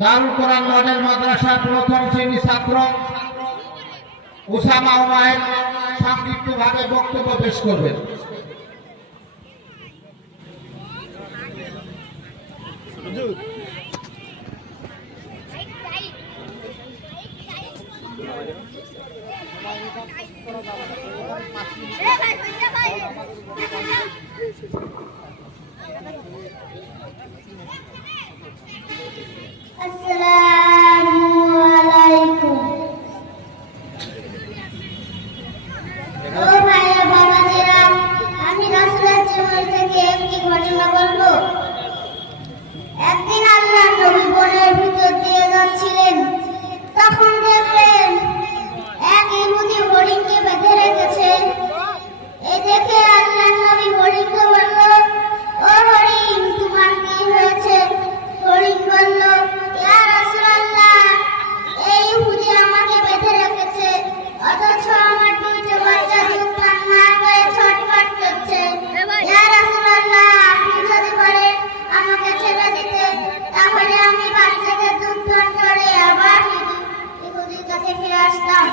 দারুল কোরআন model মাদ্রাসার প্রথম শ্রেণী ছাত্র উসামা ওমায়ের সংক্ষিপ্তভাবে বক্তব্য পেশ করবেন। আমি রাসূলের জীবন থেকে একটি ঘটনা বলবো। একদিন আল্লাহর নবী বনের ভিতর দিয়ে যাচ্ছিলেন, তখন দেখলেন এক ইহুদি হরিণকে বেঁধে রেখেছে। এই দেখে আল্লাহর নবী হরিণকে বলল, ও হরিণ, তোমার কি হয়েছে? হরিণ বলল, ইয়া রাসূলুল্লাহ, এই ইহুদি আমাকে বেঁধে রেখেছে, অথচ আমার দুইটা বাচ্চা দুধ পান না করে ছটফট করছে। ইয়া রাসূলুল্লাহ, আপনি যদি পারেন আমাকে ছেড়ে দিতে, তাহলে আমি বাচ্চাদের দুধ পান করে আবার ইহুদির কাছে ফিরে আসতাম।